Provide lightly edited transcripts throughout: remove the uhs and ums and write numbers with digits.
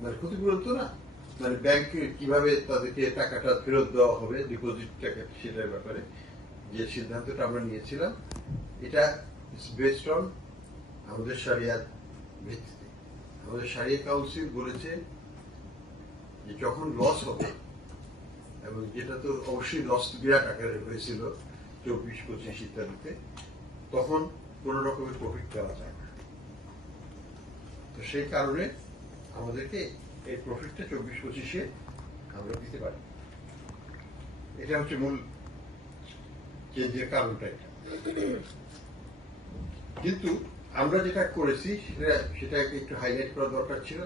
মানে ক্ষতিপূরণ তো না, মানে ব্যাংক কিভাবে তাদেরকে টাকাটা ফেরত দেওয়া হবে, ডিপোজিট টাকা, সেটার ব্যাপারে যে সিদ্ধান্তটা আমরা নিয়েছিলাম, এটা বেসড অন আমাদের শরিয়ার ভিত্তিতে। আমাদের শরিয়া কাউন্সিল বলেছে যে যখন লস হবে, এবং যেটা তো অবশ্যই লস বিরাট আকারে হয়েছিল 24-25 ইত্যাদিতে, তখন কোন রকমের প্রফিট দেওয়া যায় না। তো সেই কারণে আমাদেরকে এই প্রফিটটা 24-25-এ আমরা দিতে পারি। এটা হচ্ছে মূল চেঞ্জের কারণটা এটা। কিন্তু আমরা যেটা করেছি সেটাকে একটু হাইলাইট করা দরকার ছিল।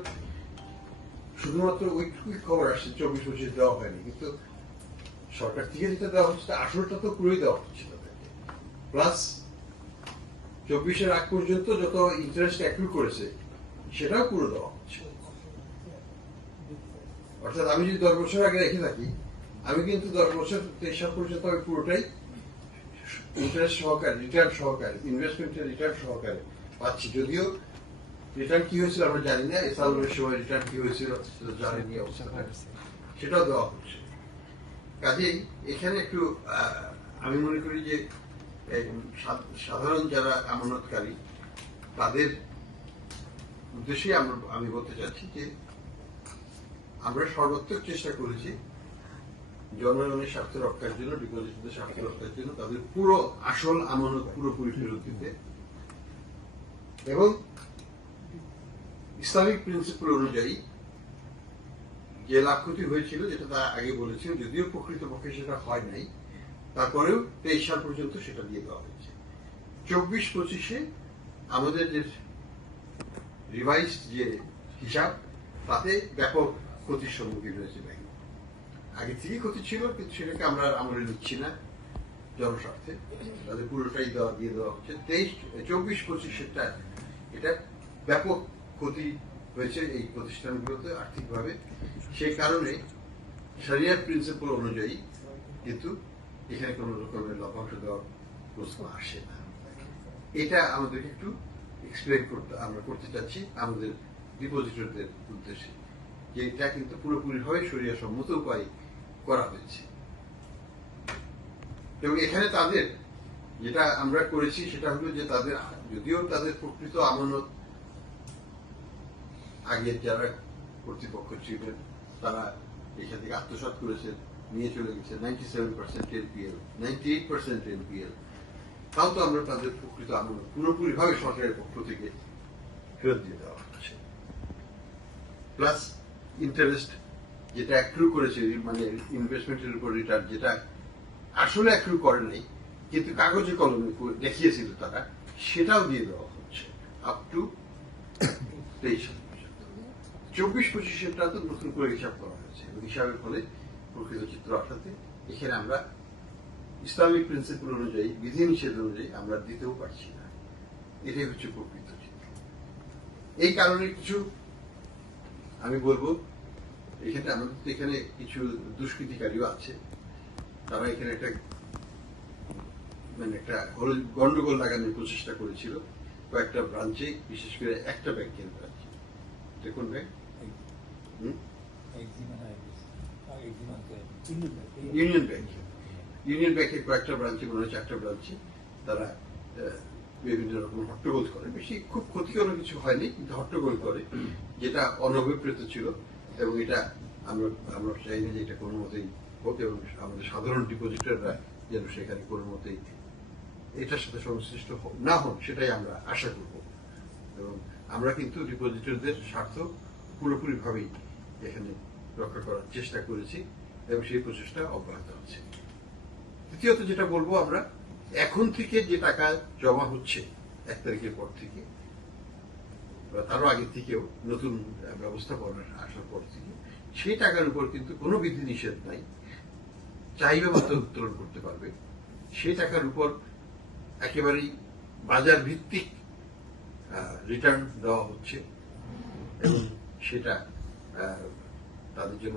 শুধুমাত্র ওইটুকুই খবর আসছে 24-25 দেওয়া হয়নি, কিন্তু সরকার থেকে যেটা দেওয়া হচ্ছে আসলটা তো পুরোই দেওয়া হচ্ছে তাদেরকে। প্লাস 24-এর আগ পর্যন্ত যত ইন্টারেস্ট অ্যাক্রু করেছে সেটাও পুরো দেওয়া হচ্ছে। অর্থাৎ আমি যদি 10 বছর আগে রেখে থাকি, আমি কিন্তু 10 বছর 23 সাল পর্যন্ত আমি পুরোটাই ইন্টারেস্ট সহকারে, রিটার্ন সহকারে, ইনভেস্টমেন্টের রিটার্ন সহকারে পাচ্ছি। যদিও রিটার্ন কি হয়েছিল আমরা জানি না, এসালের সময় রিটার্ন কি হয়েছিল জানি অবস্থাটা, সেটাও দেওয়া হচ্ছে। কাজেই এখানে একটু আমি মনে করি যে সাধারণ যারা আমানতকারী তাদের উদ্দেশ্যে আমি বলতে চাচ্ছি যে আমরা সর্বাত্মক চেষ্টা করেছি জনগণের স্বার্থ রক্ষার জন্য, ডিপোজিটরদের স্বার্থ রক্ষার জন্য তাদের পুরো আসল আমানত পুরোপুরি ফেরত দিতে, এবং ইসলামিক প্রিন্সিপাল অনুযায়ী যে লাভ ক্ষতি হয়েছিল, যেটা তা আগে বলেছিল, যদিও প্রকৃতপক্ষে সেটা হয় নাই, তারপরেও 23 সাল পর্যন্ত সেটা দিয়ে দেওয়া হয়েছে। 24-25-এ আমাদের যে রিভাইজ যে হিসাব, তাতে ব্যাপক ক্ষতির সম্মুখীন হয়েছে ব্যাংক। আগে থেকেই ক্ষতি ছিল, কিন্তু সেটাকে আমরা আমলে নিচ্ছি না জনস্বার্থে, তাদের পুরোটাই দিয়ে দেওয়া হচ্ছে। 24-25-এরটা এটা ব্যাপক ক্ষতি হয়েছে এই প্রতিষ্ঠানগুলোতে আর্থিকভাবে। সেই কারণে শরিয়ার প্রিন্সিপাল অনুযায়ী কিন্তু এখানে কোন রকমের লভ্যাংশ দেওয়ার প্রশ্ন আসে না। এটা আমাদেরকে একটু এক্সপ্লেন আমরা করতে চাচ্ছি আমাদের ডিপোজিটরদের উদ্দেশ্যে, যে এটা কিন্তু পুরোপুরিভাবে শরিয়া সম্মত উপায়ে করা হয়েছে। এবং এখানে তাদের যেটা আমরা করেছি সেটা হলো যে তাদের, যদিও তাদের প্রকৃত আমানত আগের যারা কর্তৃপক্ষ ছিলেন তারা এখান থেকে আত্মসাৎ করেছেন, নিয়ে চলে গেছে 97% এনপিএল, 98% এনপিএল, তাও তো আমরা তাদের প্রকৃত আমানত পুরোপুরি ভাবে সরকারের পক্ষ থেকে ফেরত দিয়ে দেওয়া হচ্ছে। প্লাস ইন্টারেস্ট যেটা অ্যাক্রু করেছে, মানে ইনভেস্টমেন্টের উপর রিটার্ন যেটা আসলে অ্যাক্রু করে নাই কিন্তু কাগজে কলমে দেখিয়েছিল তারা, সেটাও দিয়ে দেওয়া হচ্ছে আপ টু 23 সাল পর্যন্ত। 24-25-এরটা তো নতুন করে হিসাব করা হয়েছে, এবং হিসাবের ফলে প্রকৃত চিত্র আসাতে এখানে আমরা ইসলামিক প্রিন্সিপাল অনুযায়ী, বিধিনিষেধ অনুযায়ী আমরা দিতেও পারছি না। এটাই হচ্ছে প্রকৃত চিত্র। এই কারণে কিছু আমি বলবো, এখানে আমাদের তো এখানে কিছু দুষ্কৃতিকারীও আছে, তারা এখানে একটা মানে একটা গন্ডগোল লাগানোর প্রচেষ্টা করেছিল কয়েকটা ব্রাঞ্চে, বিশেষ করে একটা ব্যাংকের ব্রাঞ্চে। দেখুন ব্যাংক ইউনিয়ন ব্যাংকের কয়েকটা ব্রাঞ্চে, মনে হয় 4টা ব্রাঞ্চে তারা বিভিন্ন রকম হট্টগোল করে। বেশি খুব ক্ষতিকর কিছু হয়নি, কিন্তু হট্টগোল করে, যেটা অনভিপ্রেত ছিল। এবং এটা আমরা চাই না যে এটা কোনো মতেই হোক, এবং আমাদের সাধারণ ডিপোজিটররা যেন সেখানে কোনো মতেই এটার সাথে সংশ্লিষ্ট না হোক, সেটাই আমরা আশা করব। এবং আমরা কিন্তু ডিপোজিটরদের স্বার্থ পুরোপুরি ভাবেই এখানে রক্ষা করার চেষ্টা করেছি, এবং সেই প্রচেষ্টা অব্যাহত আছে। দ্বিতীয়ত যেটা বলবো, আমরা এখন থেকে যে টাকা জমা হচ্ছে 1 তারিখের পর থেকে, তারও আগে থেকেও নতুন ব্যবস্থাপনা আসার পর থেকে, সেই টাকার উপর কিন্তু কোনো বিধিনিষেধ নাই, চাইবে মতো উত্তোলন করতে পারবে। সেই টাকার উপর একেবারেই বাজার ভিত্তিক রিটার্ন দেওয়া হচ্ছে, এবং সেটা তাদের জন্য